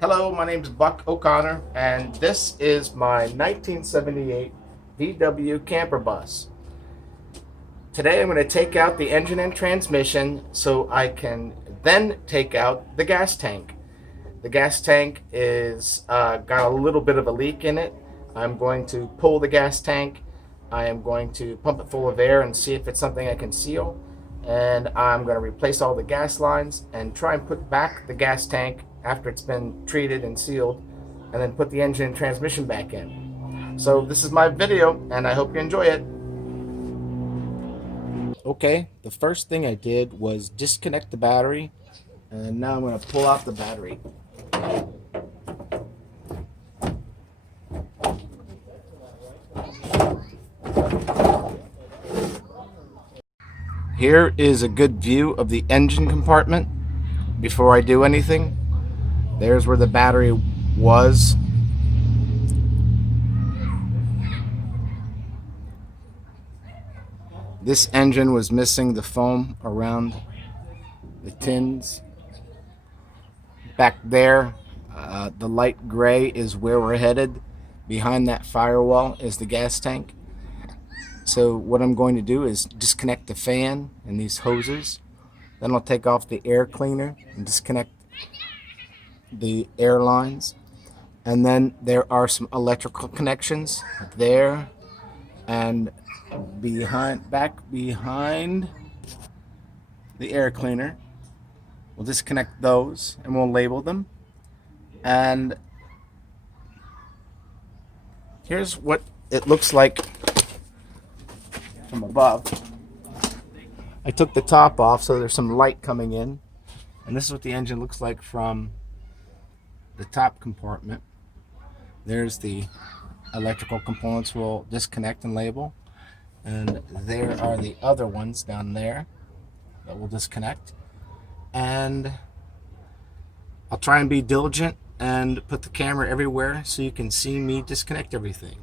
Hello, my name is Buck O'Connor, and this is my 1978 VW camper bus. Today I'm going to take out the engine and transmission so I can then take out the gas tank. The gas tank is got a little bit of a leak in it. I'm going to pull the gas tank. I am going to pump it full of air and see if it's something I can seal. And I'm going to replace all the gas lines and try and put back the gas tank after it's been treated and sealed, and then put the engine and transmission back in. So this is my video, and I hope you enjoy it. Okay, the first thing I did was disconnect the battery, and now I'm going to pull out the battery. Here is a good view of the engine compartment before I do anything. There's where the battery was. This engine was missing the foam around the tins. Back there, the light gray is where we're headed. Behind that firewall is the gas tank. So what I'm going to do is disconnect the fan and these hoses. Then I'll take off the air cleaner and disconnect the air lines. And then there are some electrical connections there and back behind the air cleaner. We'll disconnect those and we'll label them. And here's what it looks like from above. I took the top off so there's some light coming in, and this is what the engine looks like from the top compartment. There's the electrical components we'll disconnect and label, and there are the other ones down there that we'll disconnect. And I'll try and be diligent and put the camera everywhere so you can see me disconnect everything.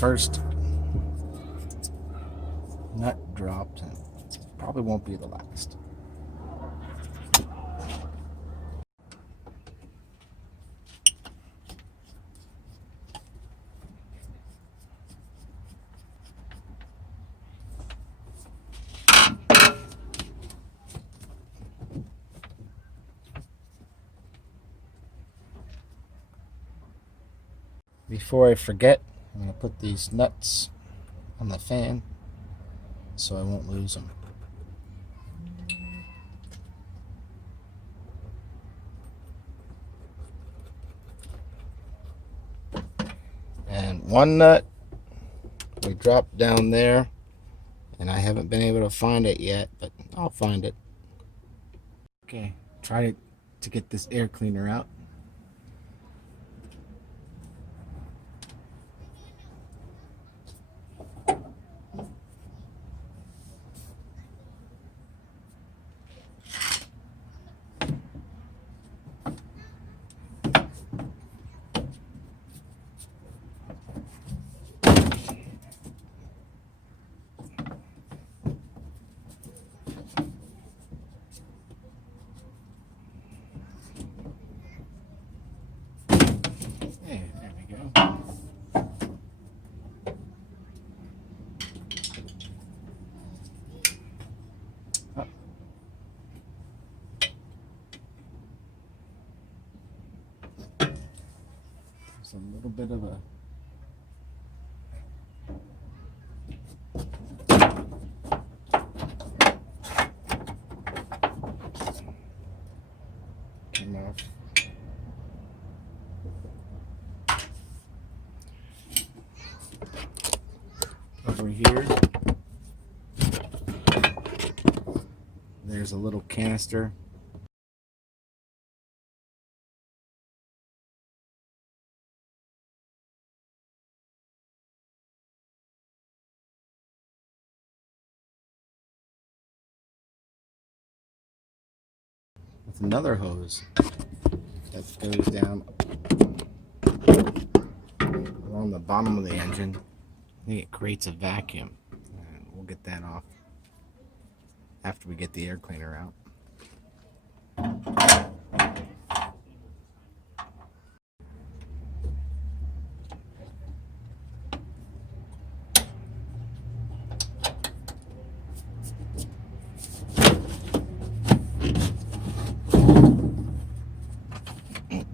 First nut dropped, and probably won't be the last. Before I forget, I'm going to put these nuts on the fan so I won't lose them. And one nut we dropped down there, and I haven't been able to find it yet, but I'll find it. Okay, try to get this air cleaner out. There's a little bit of a came off. Over here, there's a little canister. With another hose that goes down along the bottom of the engine. I think it creates a vacuum. And we'll get that off after we get the air cleaner out.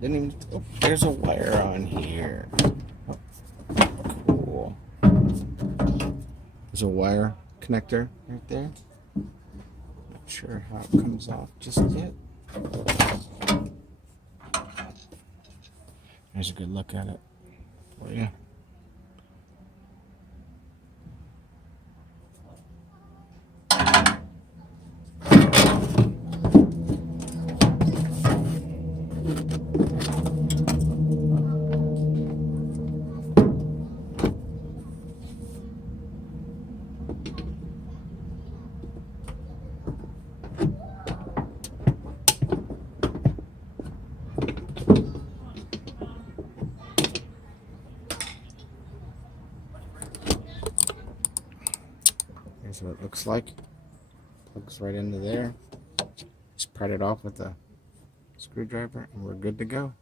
Didn't even, oh, there's a wire on here. Cool. There's a wire connector right there. Not sure how it comes off just yet. There's a good look at it for you. Here's what it looks like. Plugs right into there. Just pry it off with a screwdriver and we're good to go.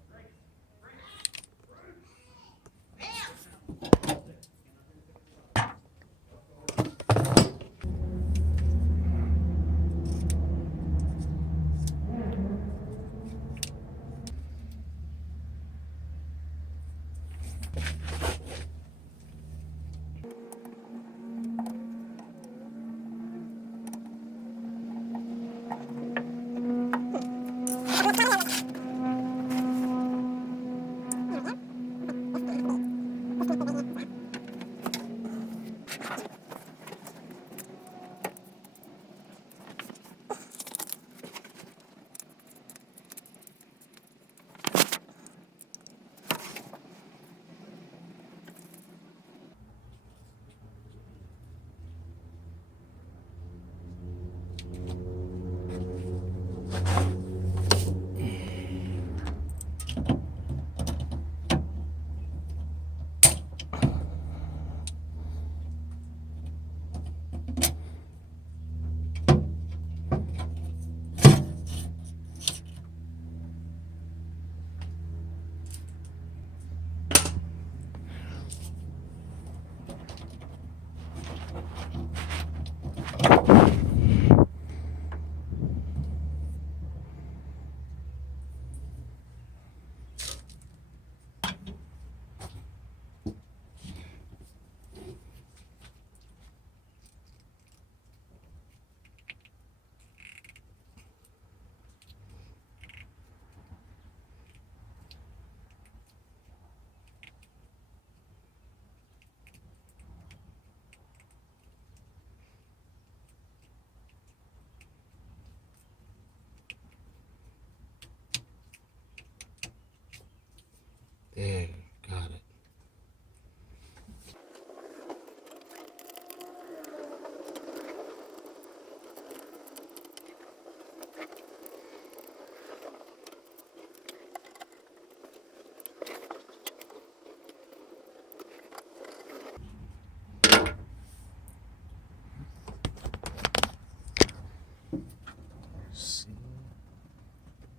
There, got it.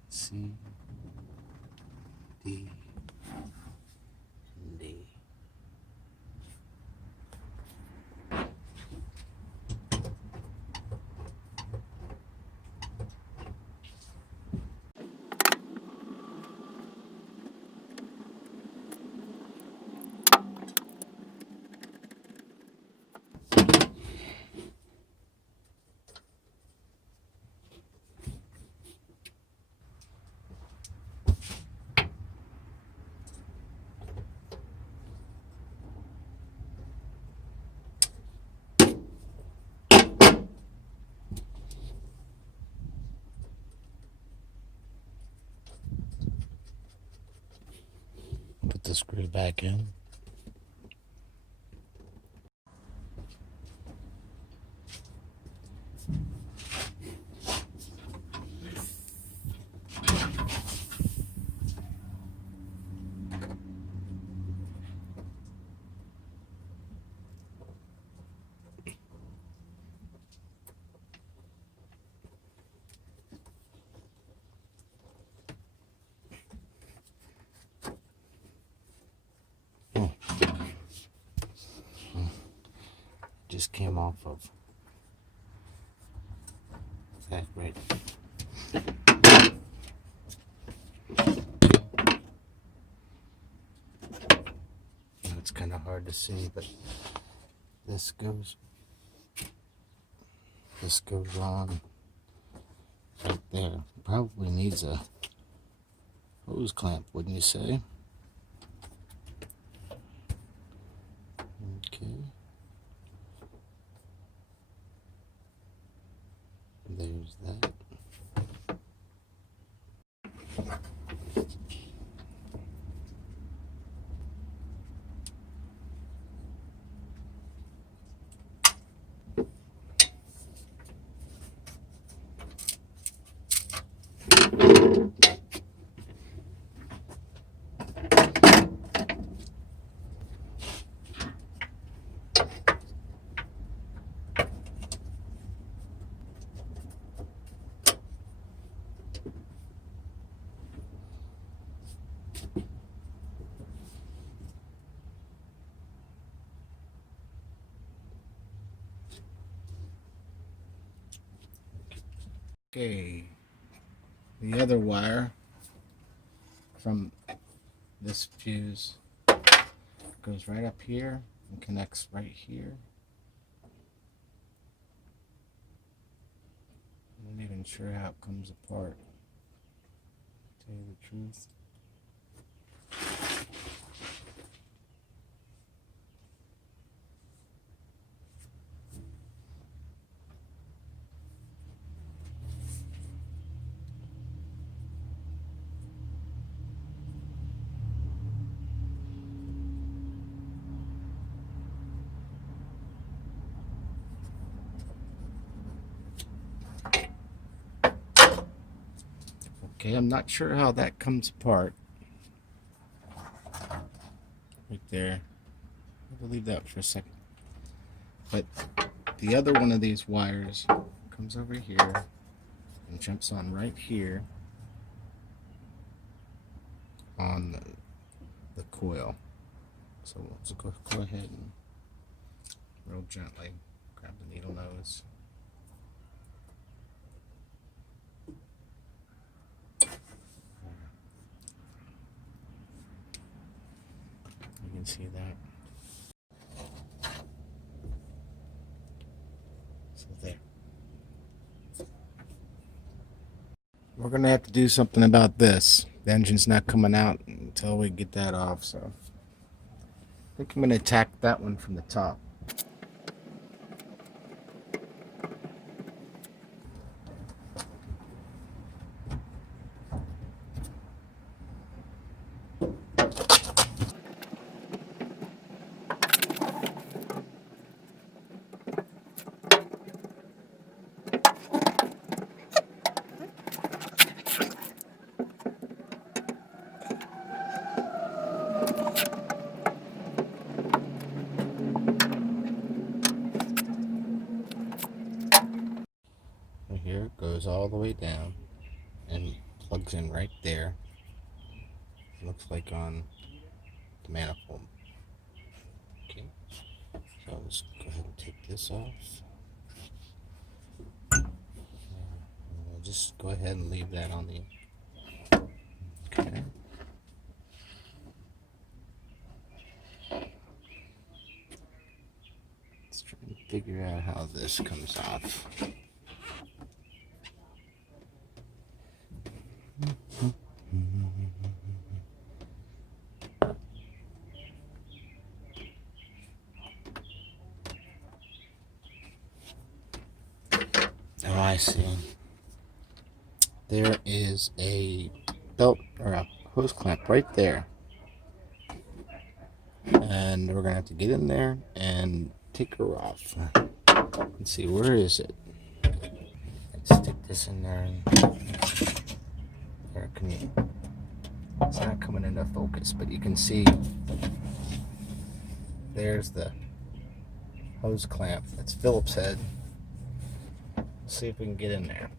C, D, D. put the screw back in. Just came off of that right. It's kind of hard to see, but this goes on right there. Probably needs a hose clamp, wouldn't you say? Okay. There's that. Okay, the other wire from this fuse goes right up here and connects right here. I'm not even sure how it comes apart, to tell you the truth. Okay, I'm not sure how that comes apart. Right there. I'll leave that for a second. But the other one of these wires comes over here and jumps on right here on the coil. So let's go ahead and real gently grab the needle nose. You can see that. So there. We're gonna have to do something about this. The engine's not coming out until we get that off, so I think I'm gonna attack that one from the top. Here it goes all the way down and plugs in right there. Looks like on the manifold. Okay, so I'll just go ahead and take this off. We'll just go ahead and leave that on the. Okay. Let's try and figure out how this comes off. Oh, I see. There is a belt or a hose clamp right there. And we're gonna have to get in there and take her off. Let's see, where is it? Let's stick this in there. There, it's not coming into focus, but you can see there's the hose clamp. That's Phillips head. Let's see if we can get in there.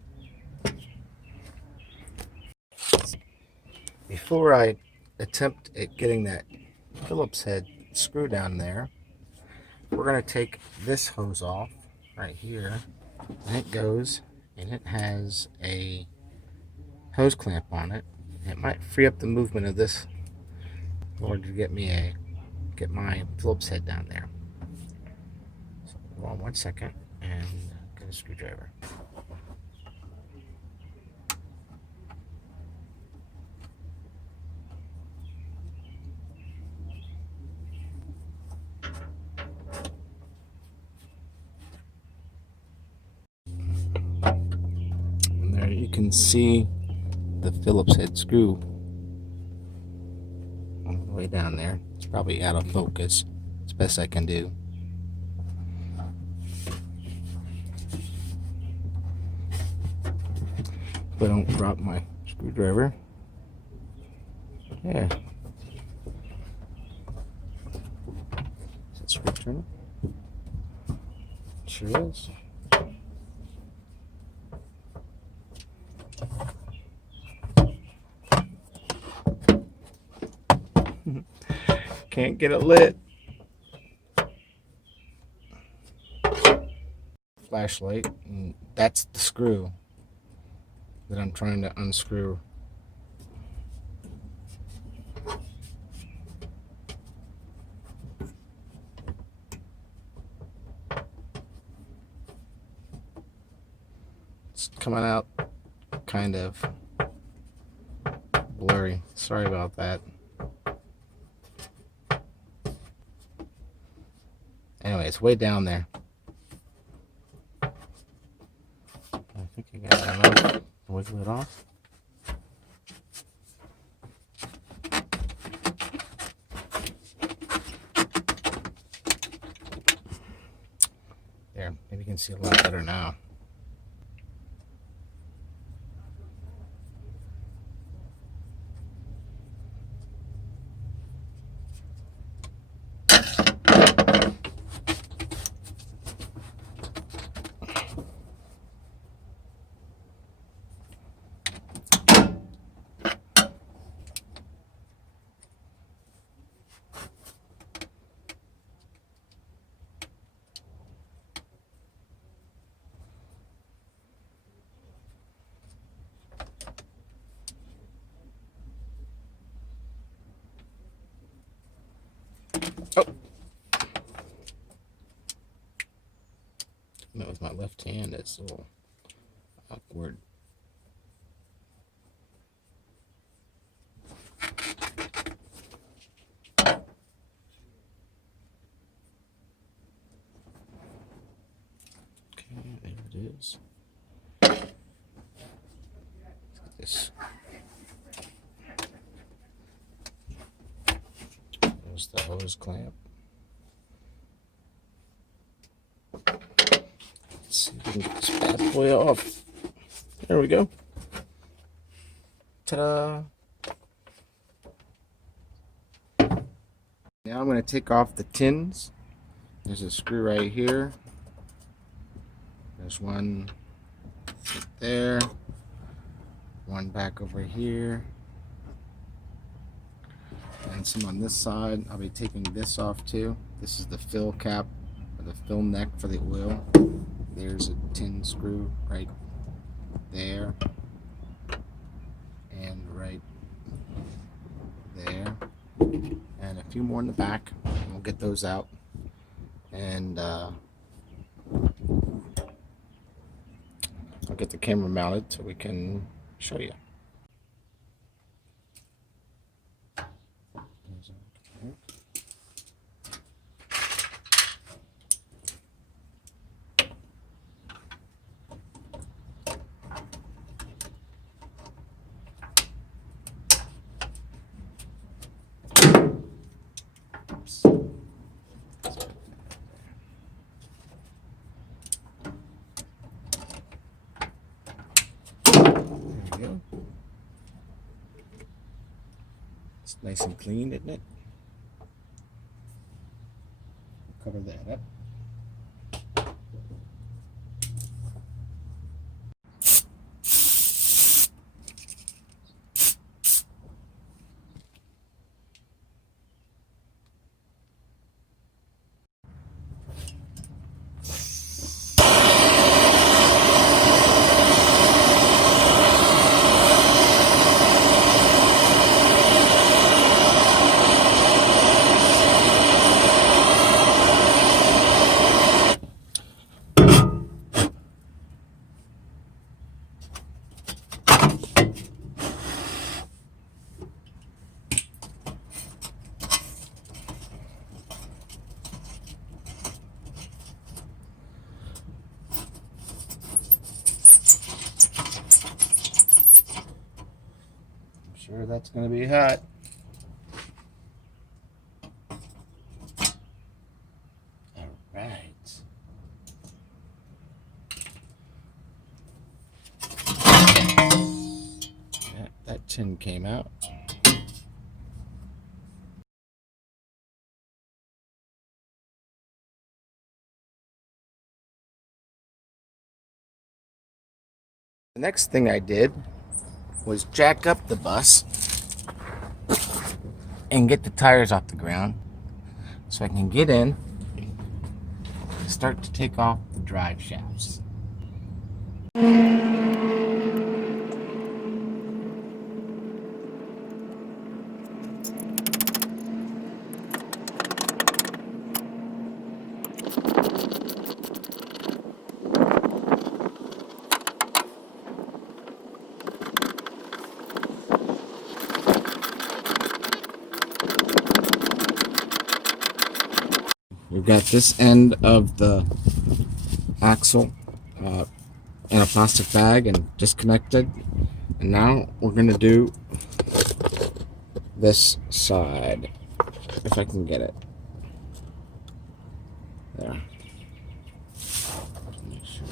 Before I attempt at getting that Phillips head screw down there, we're going to take this hose off right here, and it goes, and it has a hose clamp on it. It might free up the movement of this in order to get my Phillips head down there. So hold on 1 second and get a screwdriver. And there you can see the Phillips head screw all the way down there. It's probably out of focus. It's best I can do. But don't drop my screwdriver. Yeah. Is that screw turner? Sure is. Can't get it lit. Flashlight, and that's the screw that I'm trying to unscrew. It's coming out kind of blurry. Sorry about that. Anyway, it's way down there. I think I got enough to wiggle it off. There, maybe you can see a lot better now. Oh, that was my left hand. That's a little awkward. Okay, there it is. Let's get this. There's the hose clamp. Let's see if we can get this bad boy off. There we go. Ta-da! Now I'm going to take off the tins. There's a screw right here. There's one right there. One back over here. And some on this side. I'll be taking this off too. This is the fill cap, or the fill neck for the oil. There's a tin screw right there and right there, and a few more in the back. We'll get those out, and I'll get the camera mounted so we can show you. Oops. It's nice and clean, isn't it? Cover that up. Sure, that's going to be hot. All right. Yeah, that tin came out. The next thing I did was jack up the bus and get the tires off the ground so I can get in and start to take off the drive shafts. We've got this end of the axle in a plastic bag and disconnected. And now we're going to do this side, if I can get it. There. Make sure.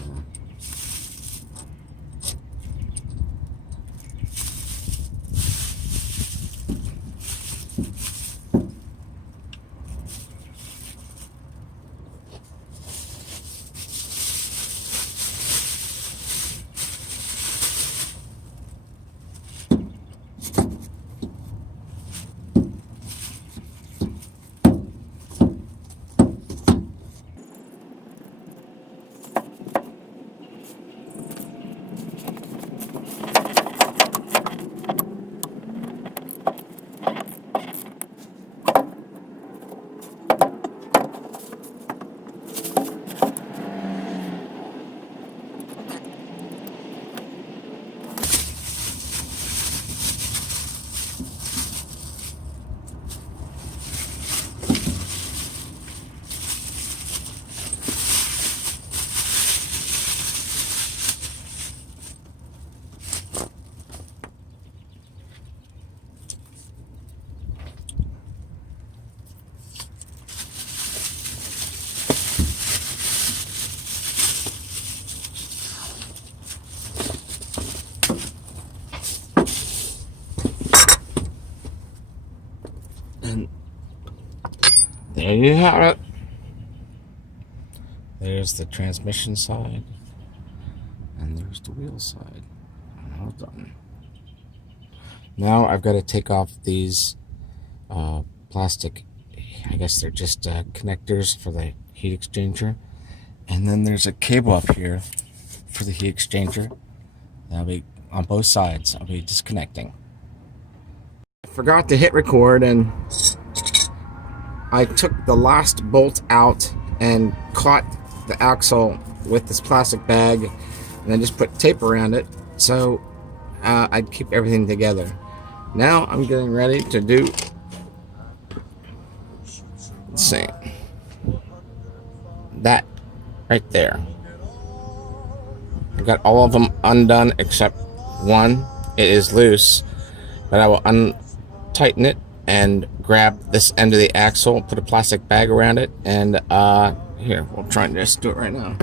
And there you have it. There's the transmission side, and there's the wheel side. All done. Now I've got to take off these plastic, I guess they're just connectors for the heat exchanger. And then there's a cable up here for the heat exchanger. That'll be on both sides. I'll be disconnecting. I forgot to hit record, and I took the last bolt out and caught the axle with this plastic bag, and then just put tape around it so I'd keep everything together. Now I'm getting ready to do, let's see, that right there. I've got all of them undone except one. It is loose, but I will untighten it and grab this end of the axle, put a plastic bag around it, and here, we'll try and just do it right now.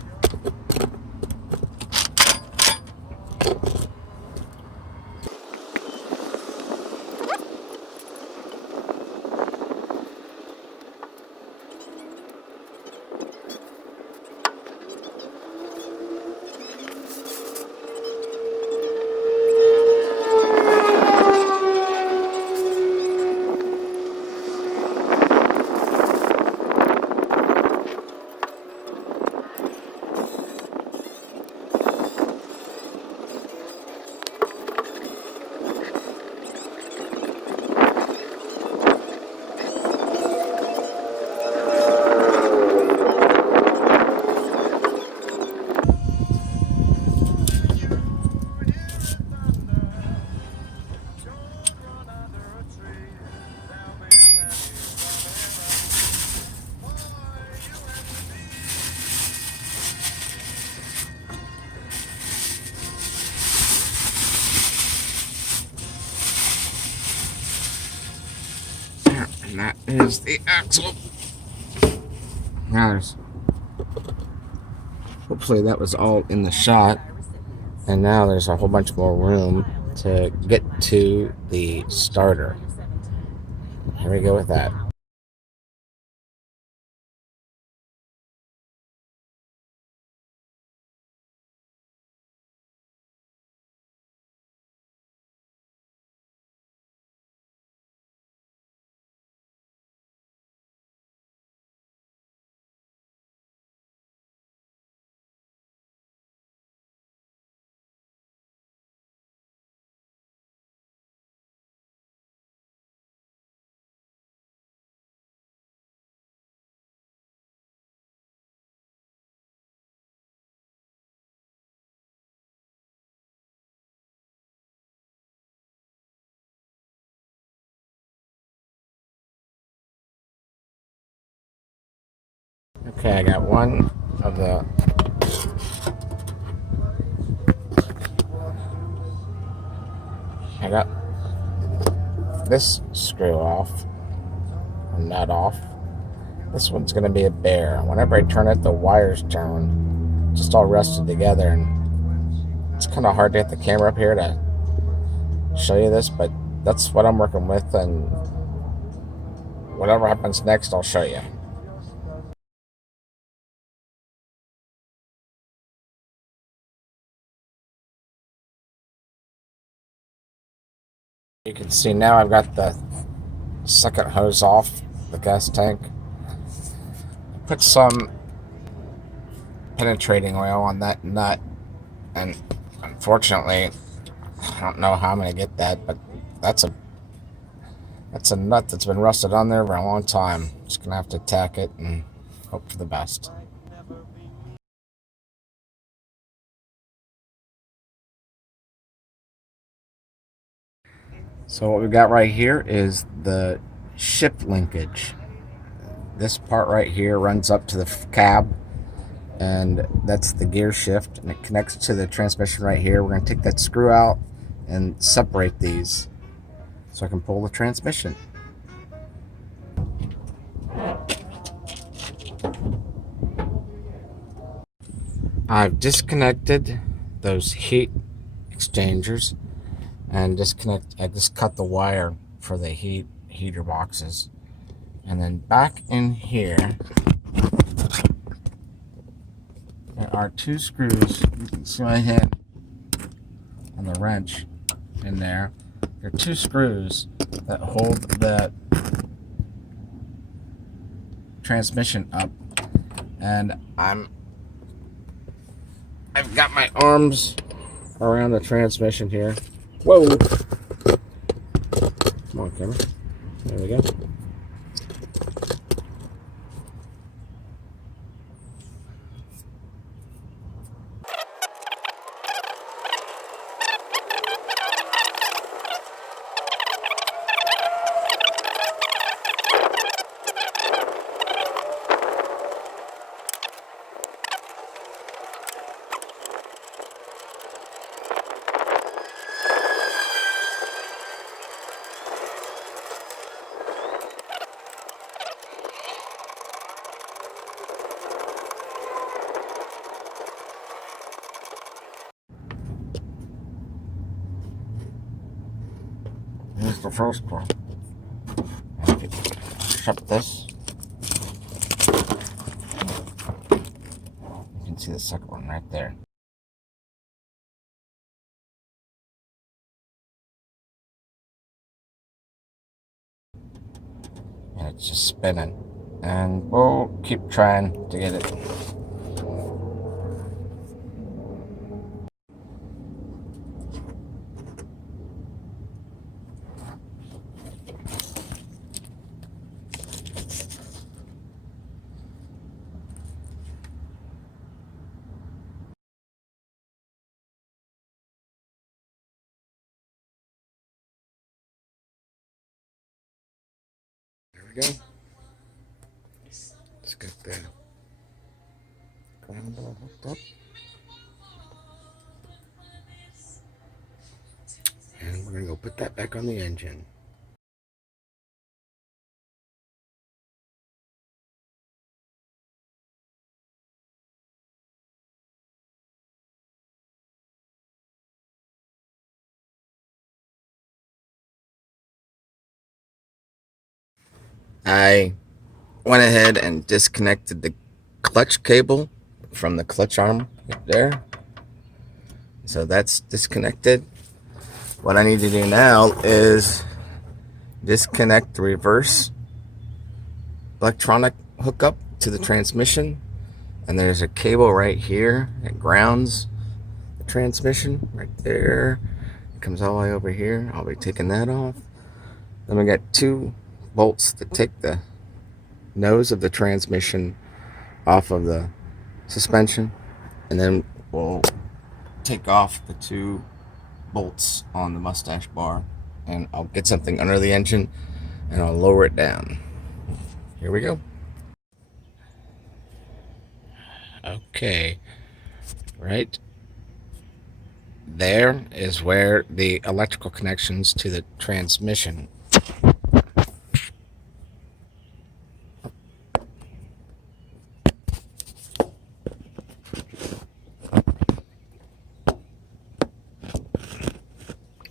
And that is the axle. Now hopefully that was all in the shot. And now there's a whole bunch more room to get to the starter. Here we go with that. Okay, I got one of the I got this screw off, or nut off. This one's going to be a bear. Whenever I turn it, the wires turn just all rusted together, and it's kind of hard to get the camera up here to show you this, but that's what I'm working with, and whatever happens next, I'll show you. You can see now I've got the second hose off the gas tank. Put some penetrating oil on that nut, and unfortunately I don't know how I'm going to get that, but that's a nut that's been rusted on there for a long time. Just going to have to tack it and hope for the best. So what we got right here is the shift linkage. This part right here runs up to the cab, and that's the gear shift, and it connects to the transmission right here. We're going to take that screw out and separate these so I can pull the transmission. I've disconnected those heat exchangers and I just cut the wire for the heater boxes. And then back in here there are two screws. You can see my hand on the wrench in there. There are two screws that hold the transmission up, and I've got my arms around the transmission here. Whoa! Come on, camera. There we go. Here's the first one. Shut this. You can see the second one right there. And it's just spinning. And we'll keep trying to get it. There we go. Let's get the ground all hooked up. And we're going to go put that back on the engine. I went ahead and disconnected the clutch cable from the clutch arm right there. So that's disconnected. What I need to do now is disconnect the reverse electronic hookup to the transmission. And there's a cable right here that grounds the transmission right there. It comes all the way over here. I'll be taking that off. Then we got 2 bolts that take the nose of the transmission off of the suspension. And then we'll take off the 2 bolts on the Moustache bar. And I'll get something under the engine and I'll lower it down. Here we go. Okay, right there is where the electrical connections to the transmission.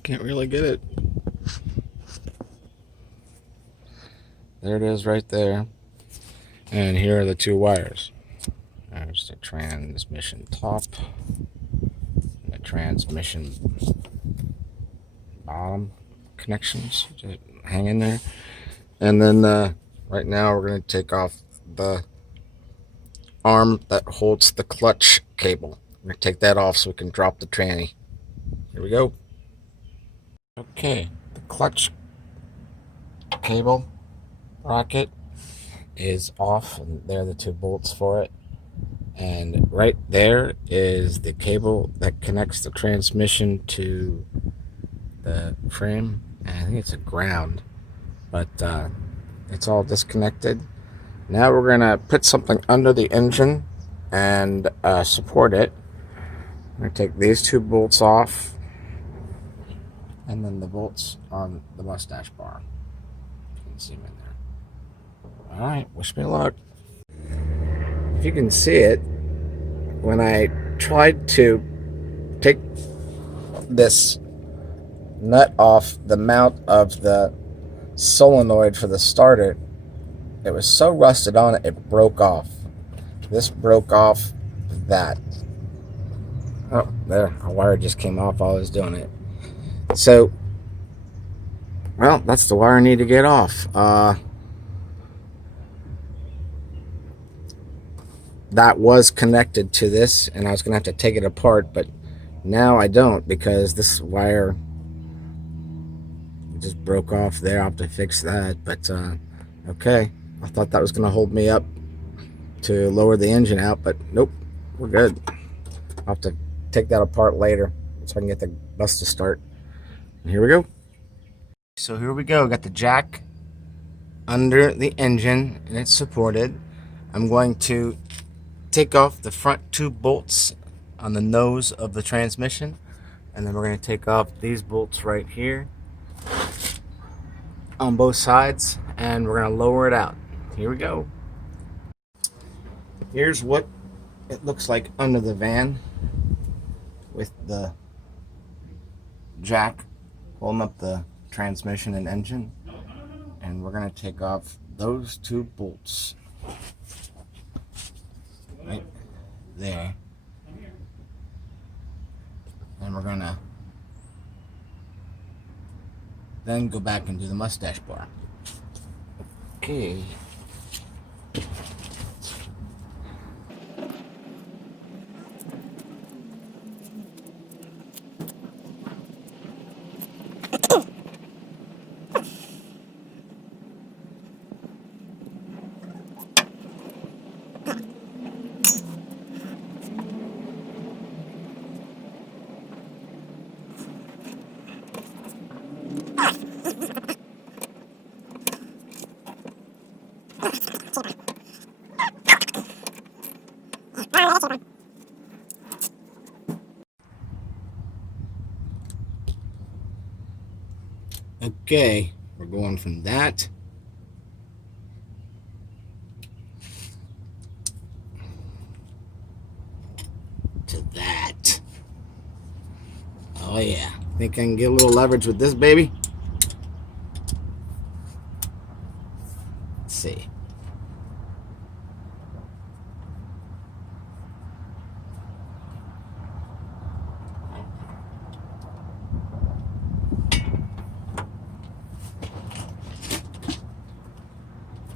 Can't really get it. There it is right there. And here are the 2 wires. There's the transmission top, and the transmission bottom connections just hang in there. And then right now we're going to take off the arm that holds the clutch cable. We're going to take that off so we can drop the tranny. Here we go. Okay, the clutch cable bracket is off, and there are the 2 bolts for it. And right there is the cable that connects the transmission to the frame. And I think it's a ground, but it's all disconnected. Now we're gonna put something under the engine and support it. I'm gonna take these 2 bolts off, and then the bolts on the Moustache bar. You can see them in there. All right, wish me luck. If you can see it, when I tried to take this nut off the mount of the solenoid for the starter, it was so rusted on it, it broke off. This broke off that. Oh, there, a wire just came off while I was doing it. So, well, that's the wire I need to get off. That was connected to this, and I was gonna have to take it apart, but now I don't, because this wire just broke off there. I'll have to fix that. But okay, I thought that was gonna hold me up to lower the engine out, but nope, we're good. I'll have to take that apart later so I can get the bus to start. And here we go. So here we go. Got the jack under the engine and it's supported. I'm going to take off the front 2 bolts on the nose of the transmission, and then we're going to take off these bolts right here on both sides, and we're going to lower it out. Here we go. Here's what it looks like under the van with the jack holding up the transmission and engine, and we're going to take off those 2 bolts right there, and we're gonna then go back and do the Moustache bar. Okay. Okay, we're going from that to that. Oh yeah, think I can get a little leverage with this baby? see.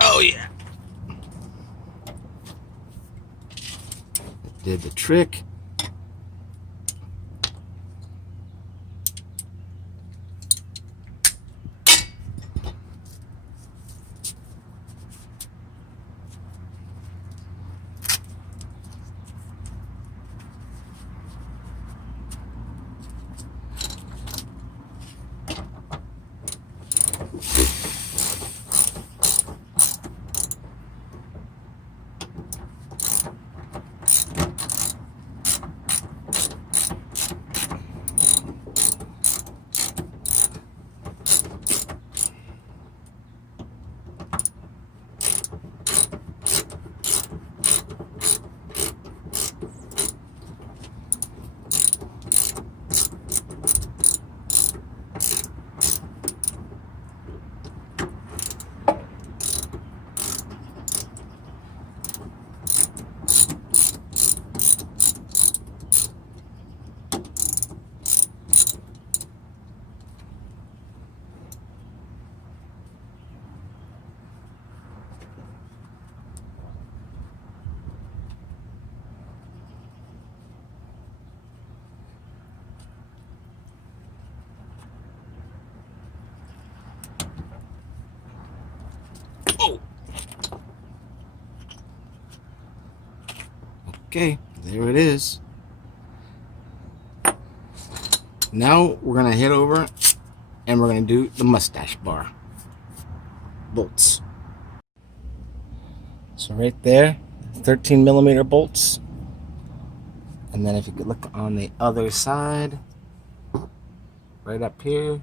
Oh yeah. Did the trick. Oh. Okay, there it is. Now we're gonna head over and we're gonna do the Moustache Bar bolts. So right there, 13 millimeter bolts. And then if you could look on the other side, right up here,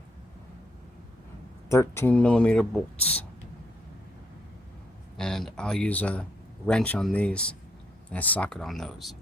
13 millimeter bolts. And I'll use a wrench on these and a socket on those.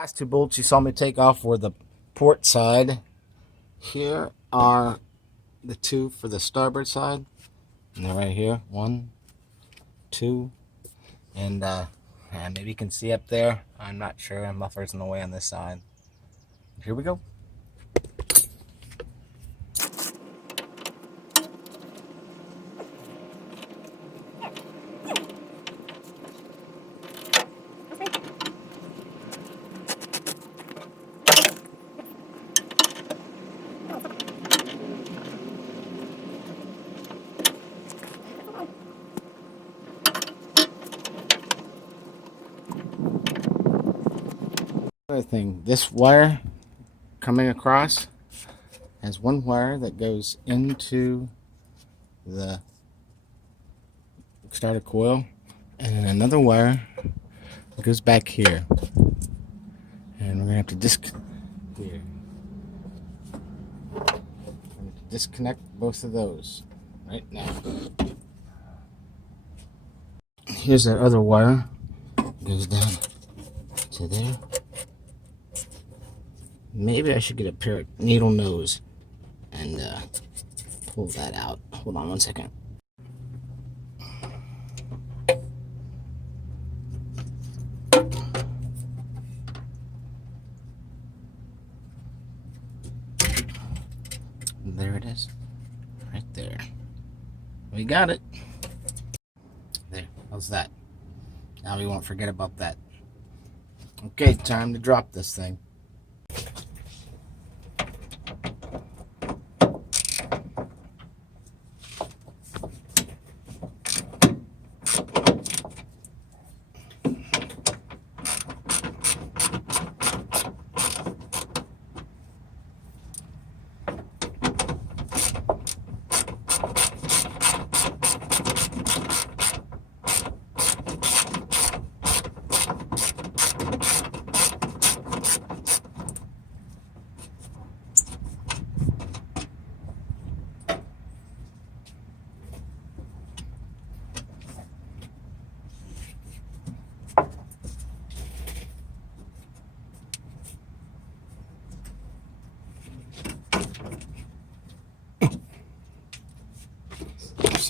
Last two bolts you saw me take off were the port side. Here are the two for the starboard side. And they're right here. 1, 2. And maybe you can see up there. I'm not sure. Muffler's in the way on this side. Here we go. Other thing, this wire coming across has one wire that goes into the starter coil and another wire that goes back here, and we're gonna have to disconnect both of those right now. Here's that other wire, goes down to there. Maybe I should get a pair of needle nose and pull that out. Hold on 1 second. There it is. Right there. We got it. There. How's that? Now we won't forget about that. Okay, time to drop this thing.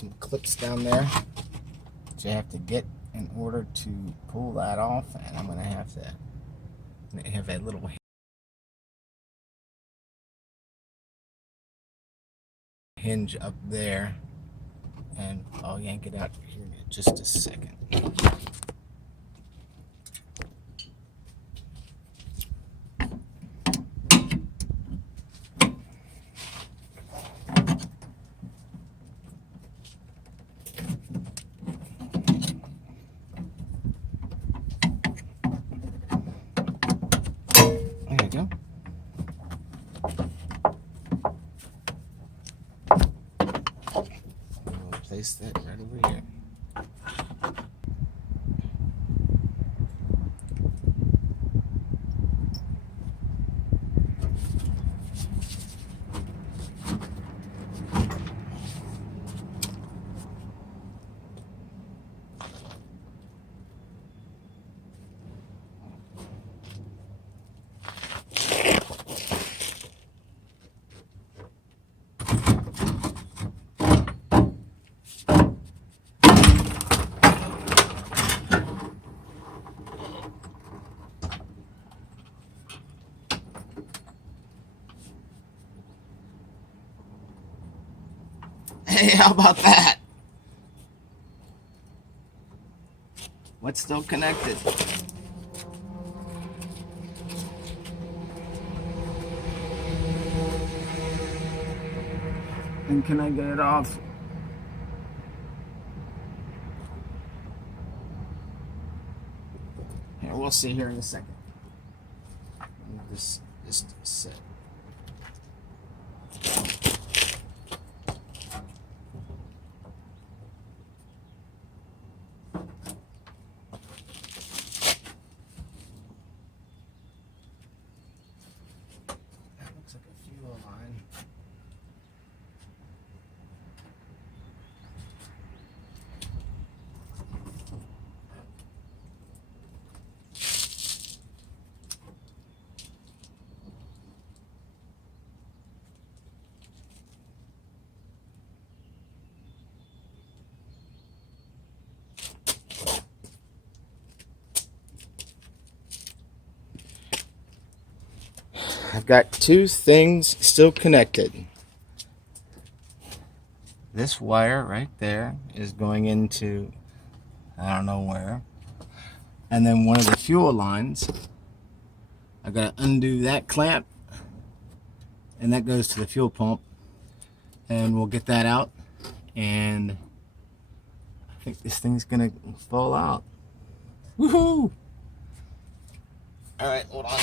some clips down there that you have to get in order to pull that off, and I'm going to have a little hinge up there, and I'll yank it out here in just a second. There you go. We'll place that right over here. Hey, how about that? What's still connected? And can I get it off? Here, we'll see here in a second. This set. I've got two things still connected. This wire right there is going into, I don't know where. And then one of the fuel lines, I got to undo that clamp, and that goes to the fuel pump. And we'll get that out, and I think this thing's gonna fall out. Woohoo! All right, hold on.